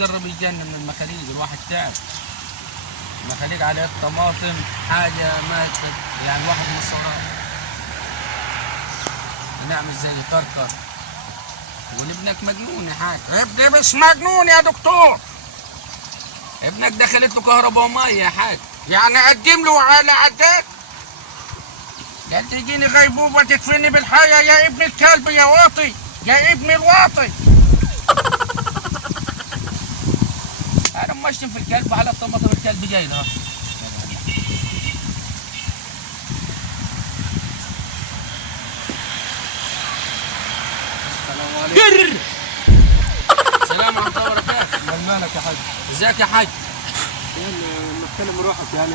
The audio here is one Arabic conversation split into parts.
قرب يجن من المخاليق، الواحد تعب. المخاليق على الطماطم حاجه ما يعني الواحد مستغرب. نعمل زي كركر. وابنك مجنون يا حاج. ابني مش مجنون يا دكتور. ابنك دخلت له كهرباء وميه يا حاج. يعني اقدم له على عداد؟ قال تجيني غيبوبه تدفني بالحياه يا ابن الكلب يا واطي، يا ابن الواطي. انا ماشي في الكلب على الطماطم، الكلب جاي لها. السلام عليكم. السلام ورحمه الله وبركاته. مالك يا حاج؟ ازيك يا حاج؟ لما تكلم روحك يعني.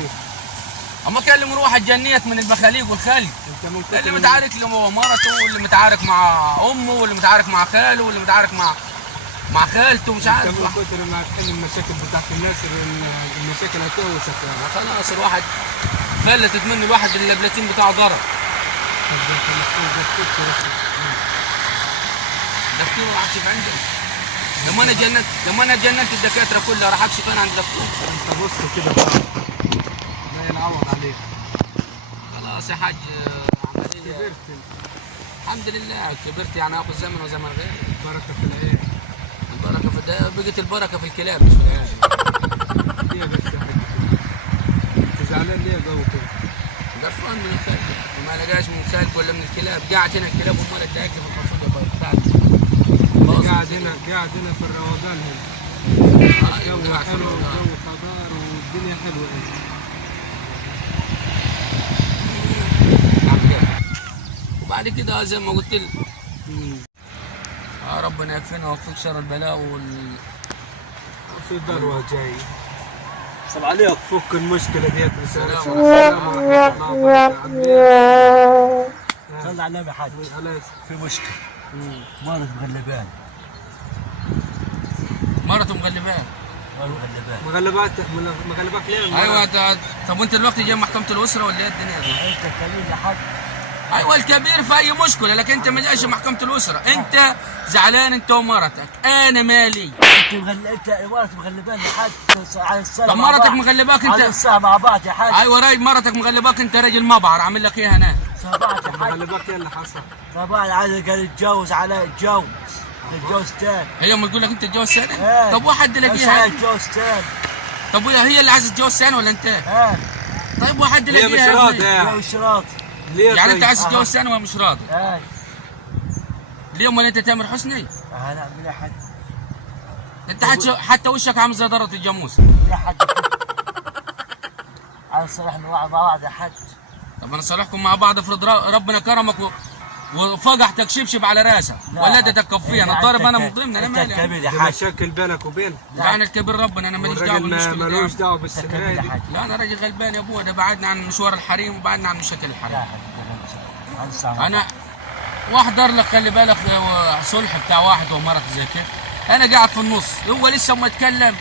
اما اكلم روحك جنيت من المخاليق والخلق. انت من اللي متعارك له مرته، واللي متعارك مع امه، واللي متعارك مع خاله، واللي متعارك مع خالته، مش عارف. انت من كتر ما تحل المشاكل بتاعت الناس، المشاكل هتوسك يعني. خلاص الواحد فلتت منه، الواحد اللبلتين بتاعه ضرب. دكتور راح اكشف عندي. لما انا جننت الدكاتره كلها راح اكشف انا عند الدكتور. انت بص كده بقى، ما ينعوض عليك. خلاص يا حاج، عمليه. كبرت. الحمد لله كبرت، يعني اخذ زمن وزمن غير. البركه في العيال. البركه في ده، بقت البركه في الكلاب مش في العيال. ليه بس يا حاج؟ انت زعلان ليه جو كده؟ قرفان من الخلق، وما لقاش من الخلق ولا من الكلاب. قاعد هنا الكلاب امال تاكل في الفصول بتاعتي. قاعد هنا في الروقان هنا. الجو حلو والجو خضار والدنيا حلوه هنا. وبعد كده زي ما قلت لك ربنا يكفينا ويوفق شر البلاء في دروه جاي. صب عليك فك المشكله ديت. السلام صلى على النبي حاج. في مشكله. مرض مغلبان. مرته مغلبان. مغلباك ليه؟ ايوه. طب وانت دلوقتي جاي محكمه الاسره ولا ايه الدنيا دي؟ انت كبير يا حاج. ايوه الكبير في اي مشكله، لكن انت ما جايش محكمه الاسره. انت زعلان انت ومرتك، انا مالي. انت مرتك مغلبان يا حاج على السنه. طب مرتك مغلباك انت على الساعه مع بعض يا حاج. ايوه راي مرتك مغلباك انت راجل مبعر، عامل لك ايه هنا؟ مع بعض يا حاج. مغلباك ايه اللي حصل؟ مع بعض عايز قال يتجوز على الجو. الجوز تاني. هي ما تقول لك انت تتجوز ثاني؟ ايه. طب واحد يلاقيها. الجوز تاني. طب هي اللي عايزه تتجوز ثاني ولا انت؟ ايه. طيب واحد هي يلاقيها. مش راضي يعني. مش راضي. ليه يعني طيب؟ انت عايز تتجوز ثاني ولا مش راضي؟ ايه. ليه امال انت تامر حسني؟ هنعمل ايه يا حاج؟ انت حتى وشك عامل زي ضرة الجاموس. يا حاج. عايز صالحنا مع بعض يا حاج. طب انا صالحكم مع بعض، افرض ربنا كرمك وفقحتك شبشب على راسك ولدتك كفيه. انا ضارب انا من ضمن، انا مالي الكبير يا دي حاج. مشاكل بينك وبين. لا انا الكبير ربنا، انا ماليش دعوه بالمشكله دي. مالوش دعوه بالسكريه دي. لا انا راجل غلبان يا ابويا، ده بعدنا عن مشوار الحريم وبعدنا عن مشاكل لا الحريم. يا حاج. انا واحضر لك خلي بالك صلح بتاع واحد ومرته زي كده، انا قاعد في النص، هو لسه ما اتكلم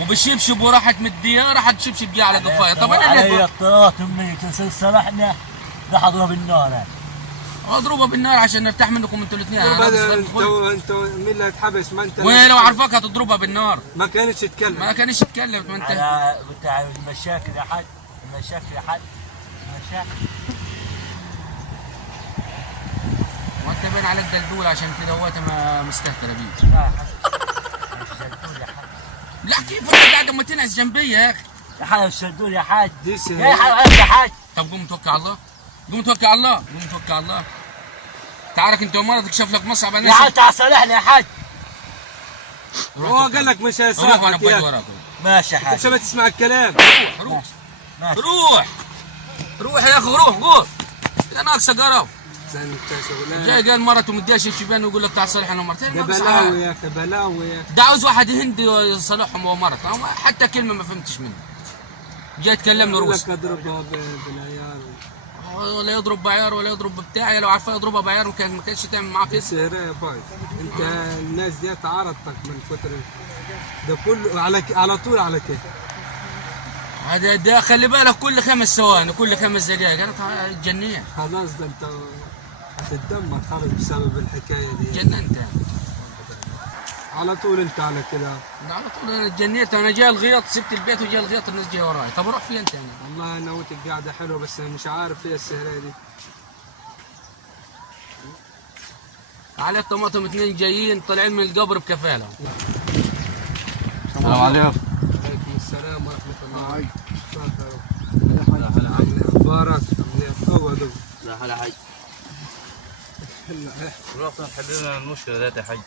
وبشبشب وراحت مديه، راحت تشبشب جه على ضفايا. طب انا ليه علي الطلاق امي صلحنا راح اضرب النار. اضربها بالنار عشان نرتاح منكم انتوا الاثنين. انت مين اللي هيتحبس؟ ما انت وهي لو عارفاك هتضربها بالنار. ما كانش تتكلم. ما كانش يتكلم. ما انت على بتاع المشاكل يا حاج. المشاكل يا حاج. مشاكل. وانت باين عليك دلدول، عشان كده هو ما مستهتر بيك. لا يا حاج. مش دلدول يا حاج. لا كيف انت قاعد اما تنعس جنبي يا اخي؟ يا حاج مش دلدول يا حاج. يا يا حاج يا حاج. طب قوم توكل على الله. قوم توكل على الله. قوم توكل على الله. تعارك انت ومرتك شاف لك مصعب يا حاج تعال صالحني يا حاج. هو قال لك مش روح وانا هيصالحك بجي يا وراك. ماشي يا انت حاج. مش تسمع الكلام. روح ماشي. روح روح يا اخي، روح قول. يا ناقصه قرف. انت شغلان. جاي قال مرته مديها شبشبان ويقول لك تعال صالحنا ومرتين. ده بلاوي يا اخي، بلاوي يا اخي. ده عاوز واحد هندي يصالحهم ومرته، حتى كلمه ما فهمتش منه. جاي يتكلمني روسي. يقول لك اضربها بالعيار. ولا يضرب بعيار ولا يضرب بتاعي، لو عارفاه يضربها بعيار ما كانش تعمل معاه كده. السهرة يا بايظ. انت الناس دي عرضتك من فتره، ده كله على طول على كده. هذا ده خلي بالك كل 5 ثواني كل 5 دقائق انا اتجنيت. خلاص ده انت هتتدمر خالص بسبب الحكايه دي. جننت. على طول انت على كده. على طول انا اتجنيت، انا جاي الغيط، سبت البيت وجاي الغيط، الناس جايه وراي. طب اروح فين تاني؟ والله انا وانت قاعده حلوه بس انا مش عارف ايه السهره دي. على الطماطم 2 جايين طالعين من القبر بكفاله. السلام عليكم. عليكم السلام ورحمه الله. تفضلوا. اخبارك؟ اقعدوا. لا هلا حاج. رحنا حلينا المشكله ذات يا حاج.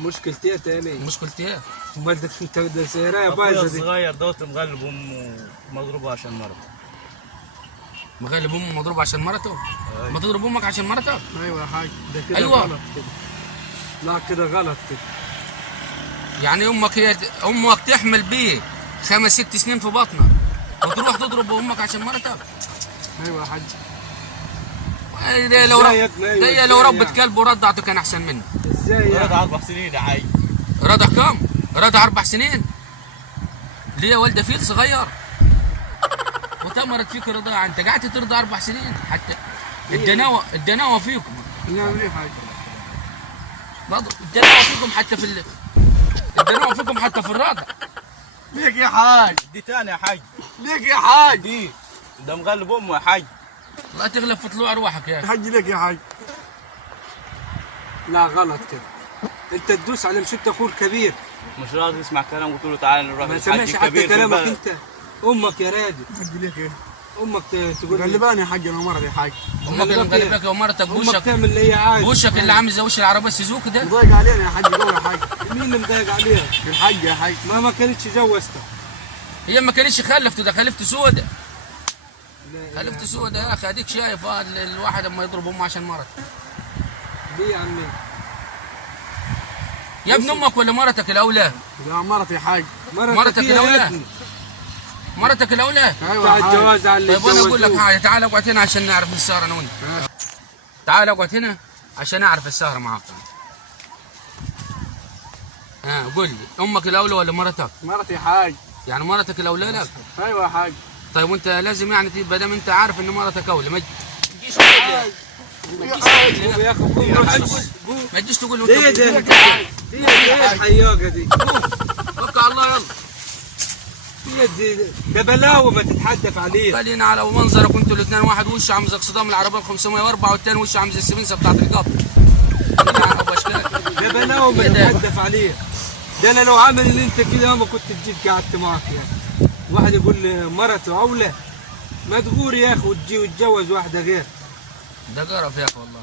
مشكلتي ايه تاني؟ مشكلتي ايه؟ امال انت ده سهره اخويا بايظه دي. الصغير دوت مغلب امه مضروبه عشان مرض. مغلب امه مضروب عشان مرته؟ ما تضرب امك عشان مرتك؟ ايوه يا حاج ده كده أيوة. غلط كده. لا كده غلط كده. يعني امك تحمل بيه 5 6 سنين في بطنك وتروح تضرب امك عشان مرتك؟ ايوه يا حاج. ده لو إزاي يا ابني؟ أيوة ده لو إزاي ربت يعني؟ كلب ورضعته كان احسن منه. ازاي ولد يعني؟ 4 سنين يا حاج. رضع كم؟ رضع 4 سنين؟ ليه يا ولده فيل صغير؟ وتمرت فيك الرضاعه، انت قاعد ترضع 4 سنين حتى الدناوه فيكم. نعمل ايه يا حاج؟ الدناوه فيكم حتى الدناوه فيكم حتى في الرضع. ليك يا حاج. دي تاني يا حاج. ليك يا حاج. دي ده مغلب امه يا حاج. لا تغلب في طلوع ارواحك يا اخي. حاج ليك يا حاج. لا غلط كده. انت تدوس على مش انت اخوه الكبير. مش راضي يسمع كلام، قلت له تعالى نروح ما للحاج سمعش حتى الكبير في كلامك البلد. انت. امك يا راجل. حاج ليك ايه؟ امك تقول غلباني يا حاج انا مرض يا حاج. امك اللي مغلباك ومرتك امك بوشك تعمل اللي هي عايزه. بوشك اللي عامل زي وش العربيه السوزوكي ده. مضايق علينا يا حاج جوه يا حاج. مين اللي مضايق عليها؟ الحاج يا حاج. ما كانتش جوزتها. هي ما كانتش خلفته، ده خلفته سودة. خلفته سودة يا اخي، اديك شايف الواحد اما يضرب امه عشان مرته. ليه يا عمي؟ يا ابن امك ولا مرتك الاولى؟ لا مرتي يا حاج. مرتك الاولى؟ مرتك الاولى؟ ايوه بتاع الجواز على اللي طيب انا اقول لك اتجوزوه. حاجه، تعال اقعد هنا عشان نعرف السهره انا وانت. تعال اقعد هنا عشان اعرف السهره معاك. قول لي امك الاولى ولا مرتك؟ مرتي يا حاج. يعني مرتك الاولى لك؟ ايوه يا حاج. طيب وانت لازم يعني ما دام انت عارف ان مرتك اولى ما تجيش يا اخي قوم روح قوم. ما تجيش تقول ليه ده؟ ايه الحياقه دي؟ توكل على الله يلا. ده بلاوه ما تتحدف عليه. خلينا على منظرك انتوا الاثنين، واحد وشه عامل زي صدام العربيه ال 504 والثاني وشه عامل زي السبنسه بتاعت القبر. ده بلاوه ما تتحدف عليه. ده انا لو عامل اللي انت كده ما كنت جيت قعدت معك يعني. واحد يقول لي مرته اولى ما تغور يا اخي وتجي وتتجوز واحده غير. ده قرف يا اخي والله.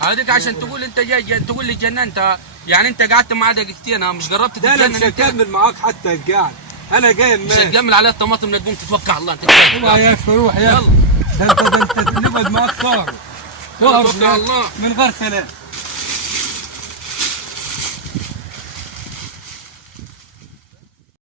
هذيك عشان تقول انت جاي تقول لي جننت، يعني انت قعدت معاه دقيقتين مش قربت ده انا تتجنن مش انت؟ هكمل معاك حتى القعد. انا جاي مش ماشي. هتجمل عليها الطماطم لا تقوم تتوكل على الله انت. والله يا اخي روح يا يلا اخي. ده انت نبعد معاك صار. توكل على الله من غير سلام.